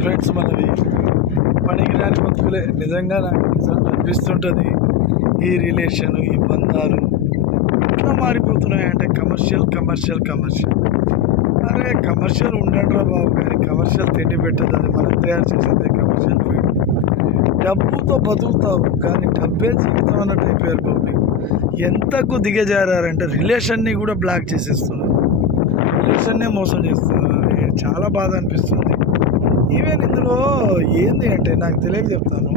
Friends మనవి పనికిరాని బతుకులే. నిజంగా నాకు కొన్నిసార్లు అనిపిస్తుంటుంది ఈ రిలేషన్, ఈ బంధాలు ఎట్లా మారిపోతున్నాయంటే కమర్షియల్. అరే కమర్షియల్ ఉండండిరా బాబు, కానీ కమర్షియల్ తిండి పెట్టదు, అది మనం తయారు చేసేది కమర్షియల్ ఫుడ్. డబ్బుతో బతుకుతావు కానీ డబ్బే జీవితం అన్నట్టు అయిపోయారు పబ్లిక్. ఎంతకు దిగజారంటే రిలేషన్ని కూడా బ్లాక్ చేసేస్తున్నారు, రిలేషన్నే మోసం చేస్తున్నారు. చాలా బాధ అనిపిస్తుంది. ఈవెన్ ఇందులో ఏంది అంటే నాకు తెలియక చెప్తాను,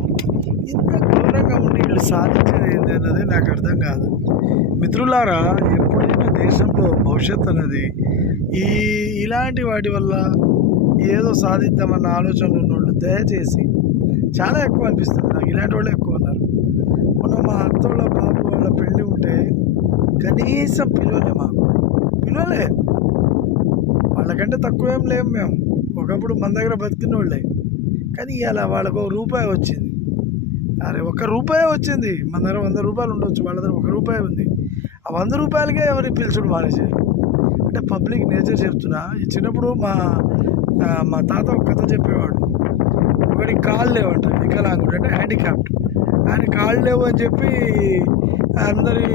ఇంత ఘోరంగా ఉండి వీళ్ళు సాధించేది ఏంటి అన్నది నాకు అర్థం కాదు. మిత్రులారా, ఎప్పుడైనా దేశంలో భవిష్యత్తు అనేది ఇలాంటి వాటి వల్ల ఏదో సాధిద్దామన్న ఆలోచనలు ఉన్నోళ్ళు దయచేసి, చాలా ఎక్కువ అనిపిస్తుంది నాకు, ఇలాంటి వాళ్ళు ఎక్కువ ఉన్నారు. మొన్న మా అత్తోళ్ళ బాబు వాళ్ళ పెళ్ళి ఉంటే కనీసం పిలవలే, మాకు పిలవలే. వాళ్ళకంటే తక్కువేం లేము మేము, ఒకప్పుడు మన దగ్గర బతికిన వాళ్ళే. కానీ ఇలా వాళ్ళకు ₹1 వచ్చింది. అరే ₹1 వచ్చింది, మన దగ్గర ₹100 ఉండొచ్చు, వాళ్ళ దగ్గర ₹1 ఉంది. ఆ ₹100కే ఎవరిని పిలుచుడు మానేసారు. అంటే పబ్లిక్ నేచర్ చెప్తున్నా. ఈ చిన్నప్పుడు మా తాత ఒక కథ చెప్పేవాడు. ఒకడికి కాళ్ళు లేవంట, వికలాంగుడు అంటే హ్యాండిక్యాప్డ్. ఆయన కాళ్ళు లేవు అని చెప్పి అందరి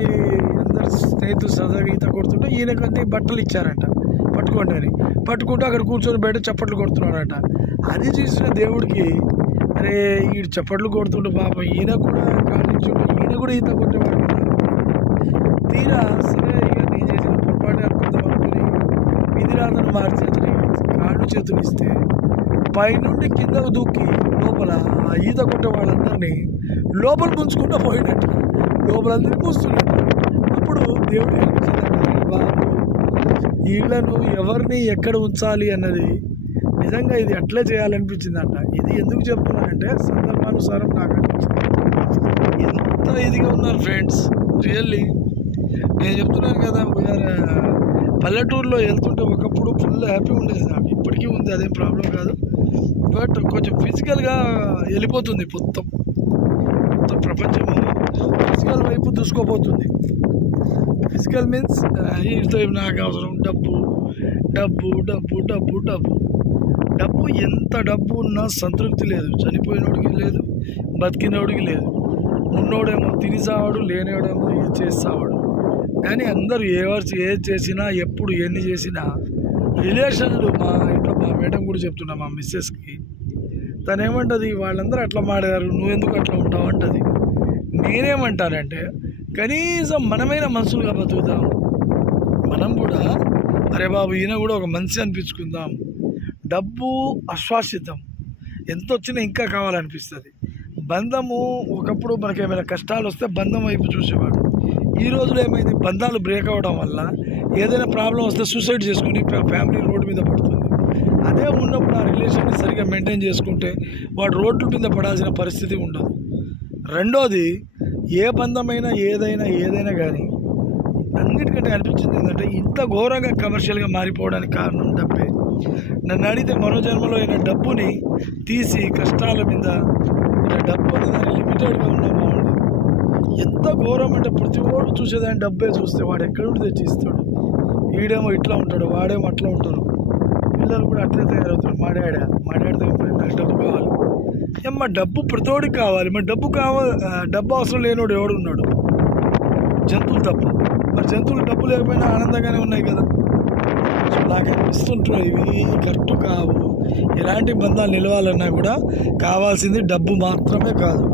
స్నేహితులు సరదాగా ఈత కొడుతుంటే ఈయనకన్నీ బట్టలు ఇచ్చారంట, పట్టుకోండి అని. పట్టుకుంటూ అక్కడ కూర్చొని బయట చప్పట్లు కొడుతున్నాడంట. అది చూసిన దేవుడికి, అరే ఈడు చప్పట్లు కొడుతుంటే పాపం ఈయన కూడా కాళ్ళు ఇచ్చుంటే ఈయన కూడా ఈత కొట్టేవాడు కదా. తీరా సరే ఇక నీ చేసిన పొరపాటు అనుకుందాం అనుకుని విధిరాతను మార్చి కాళ్ళు చేతులు ఇస్తే పైనుండి కిందకు దూకి లోపల ఆ ఈత కొట్టే వాళ్ళందరినీ లోపల ముంచుకుంటూ పోయినట్టు, లోపలందరినీ మూస్తున్నట్టు. అప్పుడు దేవుడు అనిపించిందంట, బాబు వీళ్ళను ఎవరిని ఎక్కడ ఉంచాలి అన్నది నిజంగా ఇది అట్లే చేయాలనిపించిందంట. ఇది ఎందుకు చెప్తున్నానంటే సందర్భానుసారం నాకు అనిపించింది. ఎంత ఇదిగా ఉన్నారు ఫ్రెండ్స్, రియల్లీ. నేను చెప్తున్నాను కదా, పల్లెటూరులో వెళ్తుంటే ఒకప్పుడు ఫుల్ హ్యాపీ ఉండేది నాకు, ఇప్పటికీ ఉంది, అదేం ప్రాబ్లం కాదు. బట్ కొంచెం ఫిజికల్గా వెళ్ళిపోతుంది మొత్తం ప్రపంచము ఫిజికల్ వైపు దూసుకోపోతుంది. ఫిజికల్ మీన్స్ వీటితో నాకు అవసరం డబ్బు ఎంత డబ్బు ఉన్నా సంతృప్తి లేదు. చనిపోయినోడికి లేదు, బతికినోడికి లేదు. ఉన్నోడేమో తినిసావాడు, లేనివాడేమో ఇది చేస్తావాడు. కానీ అందరూ ఏది చేసినా, ఎప్పుడు ఎన్ని చేసినా రిలేషన్లు. మా ఇంట్లో మా మేడం కూడా చెప్తున్నా, మా మిస్సెస్కి, తను ఏమంటుంది, వాళ్ళందరూ అట్లా మాడారు, నువ్వెందుకు అట్లా ఉంటావు అంటది. నేనేమంటానంటే కనీసం మనమైన మనుషులుగా బతుకుతాం. మనం కూడా అరే బాబు ఈయన కూడా ఒక మనిషి అనిపించుకుందాం. డబ్బు అశ్వాసితం, ఎంత వచ్చినా ఇంకా కావాలనిపిస్తుంది. బంధము, ఒకప్పుడు మనకి ఏమైనా కష్టాలు వస్తే బంధం వైపు చూసేవాడు. ఈ రోజులో ఏమైంది, బంధాలు బ్రేక్ అవ్వడం వల్ల ఏదైనా ప్రాబ్లం వస్తే సూసైడ్ చేసుకుని ఫ్యామిలీ రోడ్డు మీద పడుతుంది. అదే ఉన్నప్పుడు ఆ రిలేషన్ని సరిగ్గా మెయింటైన్ చేసుకుంటే వాడు రోడ్ల మీద పడాల్సిన పరిస్థితి ఉండదు. రెండోది, ఏ బంధమైనా ఏదైనా కానీ అన్నిటికంటే అనిపించింది ఏంటంటే, ఇంత ఘోరంగా కమర్షియల్గా మారిపోవడానికి కారణం డబ్బే. నన్ను అడిగితే మనోజన్మలో అయిన డబ్బుని తీసి కష్టాల మీద ఇలా డబ్బు అనేది లిమిటెడ్గా ఉన్నా బాగుండదు. ఎంత ఘోరం అంటే ప్రతి ఓడు చూసేదాన్ని డబ్బే చూస్తే వాడు ఎక్కడి నుండి తెచ్చి ఇస్తాడు. వీడేమో ఇట్లా ఉంటాడు, వాడేమో అట్లా ఉంటారు. పిల్లలు కూడా అట్లే తయారవుతారు. మా డాడీ నాకు డబ్బు కావాలి, ఏమ్మా డబ్బు ప్రతోడికి కావాలి. మరి డబ్బు అవసరం లేనివాడు ఎవడు ఉన్నాడు? జంతువులు తప్ప. మరి జంతువులు డబ్బు లేకపోయినా ఆనందంగానే ఉన్నాయి కదా. సో నాకు అనిపిస్తుంటాయి ఇవి కరెక్ట్ కావు. ఎలాంటి బంధాలు నిలవాలన్నా కూడా కావాల్సింది డబ్బు మాత్రమే కాదు.